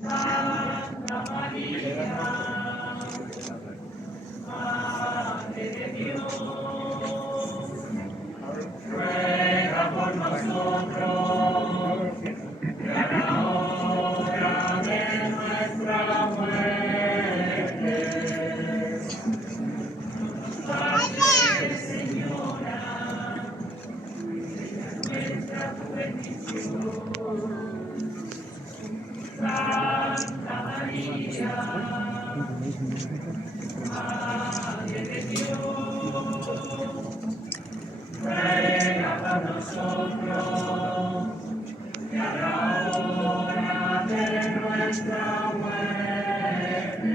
Santa María, Madre de Dios, ruega por nosotros, y a la hora de nuestra muerte. Padre, Señora, nuestra tu bendición. Santa María, Madre de Dios, ruega por nosotros, y a la hora de nuestra muerte.